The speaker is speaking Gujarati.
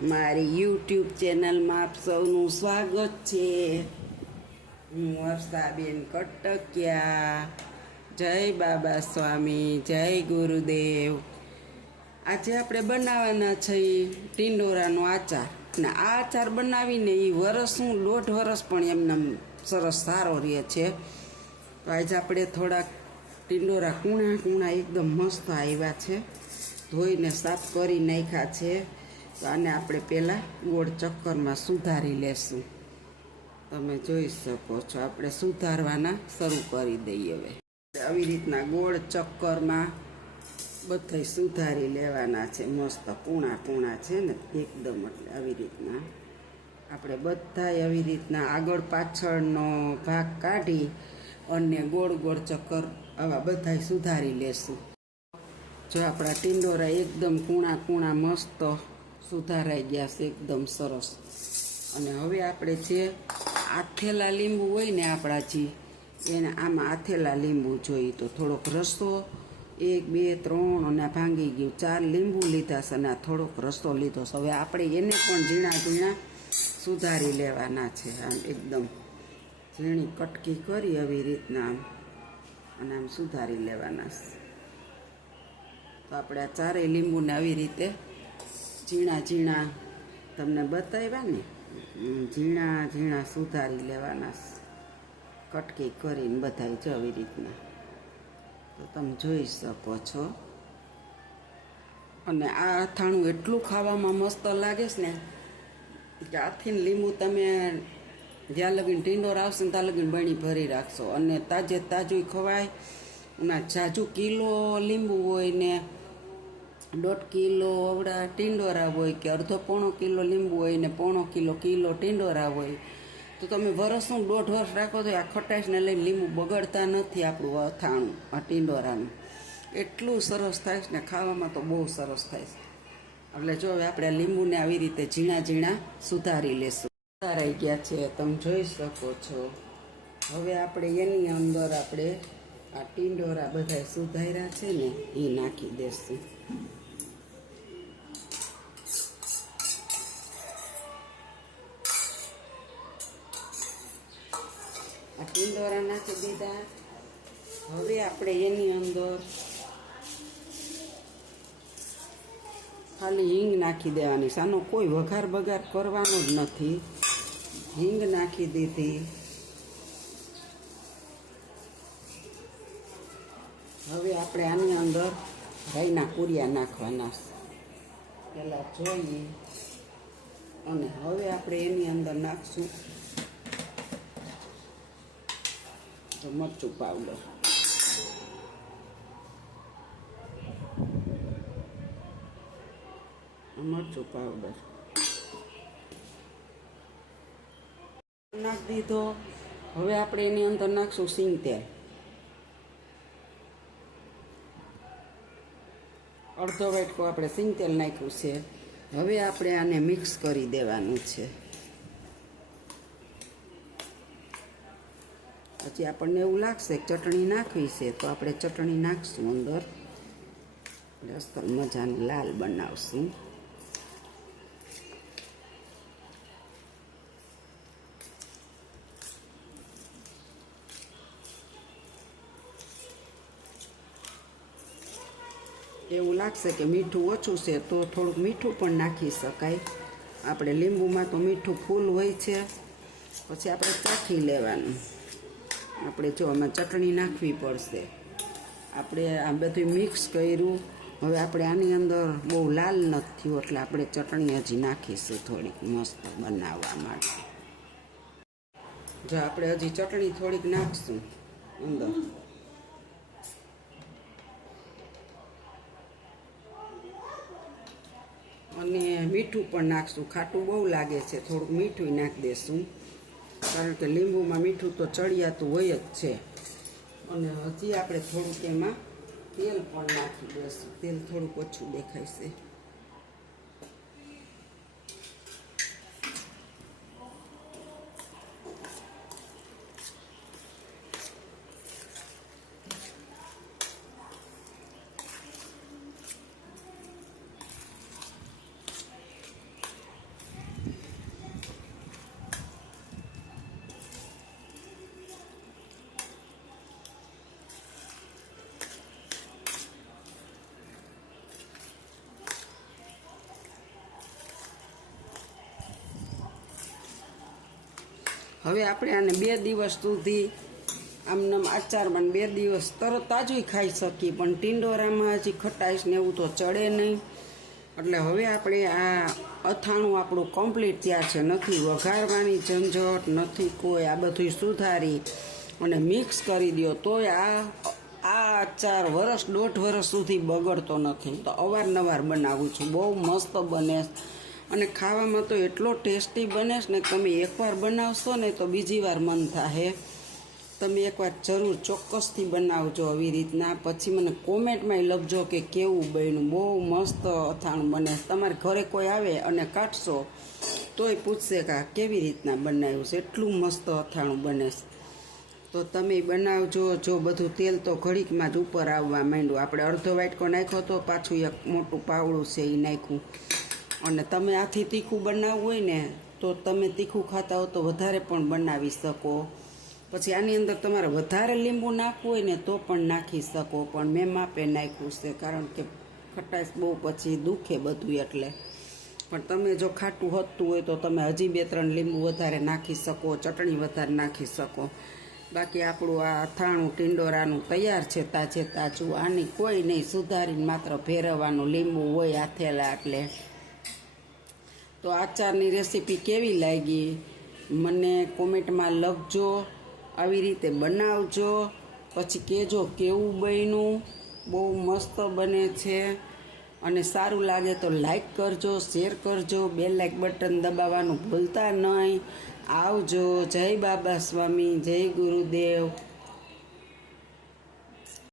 મારી યુટ્યુબ ચેનલમાં આપ સૌનું સ્વાગત છે. હું વર્ષાબેન કટકિયા. જય બાબા સ્વામી, જય ગુરુદેવ. આજે આપણે બનાવવાના છીએ ટીંડોરાનો આચાર. ને આ આચાર બનાવીને એ વરસનું 1.5 વરસ પણ એમને સરસ સારો રહે છે. તો આજે આપણે થોડાક ટીંડોરા કૂણા એકદમ મસ્ત આવ્યા છે, ધોઈને સાફ કરી નાખ્યા છે. તો આને આપણે પહેલાં ગોળ ચક્કરમાં સુધારી લેશું. તમે જોઈ શકો છો, આપણે સુધારવાના શરૂ કરી દઈએ. હવે આવી રીતના ગોળ ચક્કરમાં બધા સુધારી લેવાના છે. મસ્ત કૂણા છે ને એકદમ. એટલે આવી રીતના આપણે બધાય આવી રીતના આગળ પાછળનો ભાગ કાઢી અને ગોળ ચક્કર આવા બધાય સુધારી લેશું. જો આપણા ટીંડોરા એકદમ કૂણા મસ્ત સુધારાઈ ગયા છે, એકદમ સરસ. અને હવે આપણે જે આથેલા લીંબુ હોય ને આપણા એને આમાં આથેલા લીંબુ જોઈએ. તો થોડોક રસો 1 2 3 અને ભાંગી ગયું 4 લીંબુ લીધા છે અને થોડોક રસો લીધો છે. હવે આપણે એને પણ ઝીણા સુધારી લેવાના છે. આમ એકદમ ઝીણી કટકી કરી આવી રીતના આમ અને આમ સુધારી લેવાના છે. તો આપણે આ 4 લીંબુને આવી રીતે ઝીણા તમને બતાવ્યા ને ઝીણા સુધારી લેવાના, કટકી કરીને બધાય જો આવી રીતના. તો તમે જોઈ શકો છો. અને આ અથાણું એટલું ખાવામાં મસ્ત લાગે છે ને કે આથીને લીંબુ તમે જ્યાં લગીને ટીંડોર આવશે ને ત્યાં લગીને બણી ભરી રાખશો. અને તાજું ખવાય. એમાં જાજુ કિલો લીંબુ હોય ને 1.5 કિલો અવડા ટીંડોરા હોય કે અડધો-પોણો કિલો લીંબુ હોય ને 1/4 કિલો ટીંડોરા હોય, તો તમે વરસનું 1.5 વર્ષ રાખો તો આ ખટાશને લઈને લીંબુ બગડતા નથી. આપણું અથાણું આ ટીંડોરાનું એટલું સરસ થાય છે ને, ખાવામાં તો બહુ સરસ થાય છે. એટલે જો હવે આપણે લીંબુને આવી રીતે ઝીણા સુધારી લેશું. સુધારાઈ ગયા છે, તમે જોઈ શકો છો. હવે આપણે એની અંદર આપણે આ ટીંડોરા બધા સુધાર્યા છે ને એ નાખી દેશું. આ ટીંડોરા નાખી દીધા. હવે આપણે એની અંદર ખાલી હિંગ નાખી દેવાની. આનો કોઈ વઘાર કરવાનો જ નથી. હિંગ નાખી દીધી. હવે આપણે આની અંદર રાઈના કુરિયા નાખવાના પહેલાં જોઈએ. અને હવે આપણે એની અંદર નાખશું તો મરચું પાવડર. નાખી દીધો. હવે આપણે એની અંદર નાખશું સિંગ તેલ. અડધો વાટકો આપણે સિંગ તેલ નાખ્યું છે. હવે આપણે આને મિક્સ કરી દેવાનું છે. પછી આપણને એવું લાગશે કે ચટણી નાખવી છે તો આપણે ચટણી નાખશું અંદર. અસલ મજાની લાલ બનાવશું. એવું લાગશે કે મીઠું ઓછું છે તો થોડુંક મીઠું પણ નાખી શકાય. આપણે લીંબુમાં તો મીઠું ફૂલ હોય છે. પછી આપણે ચાખી લેવાનું. આપણે જો આમાં ચટણી નાખવી પડશે. આપણે આ બધું મિક્સ કર્યું. હવે આપણે આની અંદર બહુ લાલ નથી થયું એટલે આપણે ચટણી હજી નાખીશું થોડીક મસ્ત બનાવવા માટે. જો આપણે હજી ચટણી થોડીક નાખશું અંદર. અને મીઠું પણ નાખશું. ખાટું બહુ લાગે છે, થોડુંક મીઠું નાખી દેશું. કારણ કે લીંબુમાં મીઠું તો ચડિયાતું હોય જ છે. અને હજી આપણે થોડુંક એમાં તેલ પણ નાખી દઈશું. તેલ થોડુંક ઓછું દેખાય છે. હવે આપણે આને 2 દિવસ સુધી આમનામ આચારમાં 2 દિવસ તરત તાજું ખાઈ શકીએ, પણ ટિંડોરામાં હજી ખટાશ ને એવું તો ચડે નહીં. એટલે હવે આપણે આ અથાણું આપણું કમ્પ્લીટ થયા છે. નથી વઘારવાની ઝંઝટ, નથી કોઈ. આ બધું સુધારી અને મિક્સ કરી દો તોય આ આચાર વર્ષ 1.5 વર્ષ સુધી બગડતો નથી. તો અવારનવાર બનાવું છું. બહુ મસ્ત બને અને ખાવામાં તો એટલો ટેસ્ટી બને ને, તમે એકવાર બનાવશો ને તો બીજી વાર મન થાય. તમે એકવાર જરૂર ચોક્કસથી બનાવજો આવી રીતના. પછી મને કોમેન્ટમાં લખજો કે કેવું બન્યું. બહુ મસ્ત અથાણું બને. તમારે ઘરે કોઈ આવે અને કાઢશો તોય પૂછશે કે કેવી રીતના બનાવ્યું છે. એટલું મસ્ત અથાણું બને. તો તમે બનાવજો. જો બધું તેલ તો ઘડીકમાં જ ઉપર આવવા માંડ્યું. આપણે અડધો વાટકો નાખ્યો તો પાછું એક મોટું પાવડું છે એ નાખ્યું. અને તમે આથી તીખું બનાવવું હોય ને તો તમે તીખું ખાતા હો તો વધારે પણ બનાવી શકો. પછી આની અંદર તમારે વધારે લીંબુ નાખવું હોય ને તો પણ નાખી શકો, પણ મેં માપે નાખ્યું છે કારણ કે ખટાશ બહુ પછી દુખે બધું એટલે. પણ તમે જો ખાટું હતું હોય તો તમે હજી 2-3 લીંબુ વધારે નાખી શકો, ચટણી વધારે નાખી શકો. બાકી આપણું આ અથાણું ટિંડોરાનું તૈયાર છે તાજે તાજું. આની કોઈ નહીં, સુધારીને માત્ર ફેરવવાનું. લીંબુ હોય આથેલા એટલે. તો આચારની રેસીપી કેવી લાગી મને કોમેન્ટમાં લખજો. આવી રીતે બનાવજો, પછી કહેજો કેવું બન્યું. બહુ મસ્ત બને છે. અને સારું લાગે તો લાઈક કરજો, શેર કરજો, બેલ લાઈક બટન દબાવવાનું ભૂલતા નહીં. આવજો. જય બાબા સ્વામી, જય ગુરુદેવ.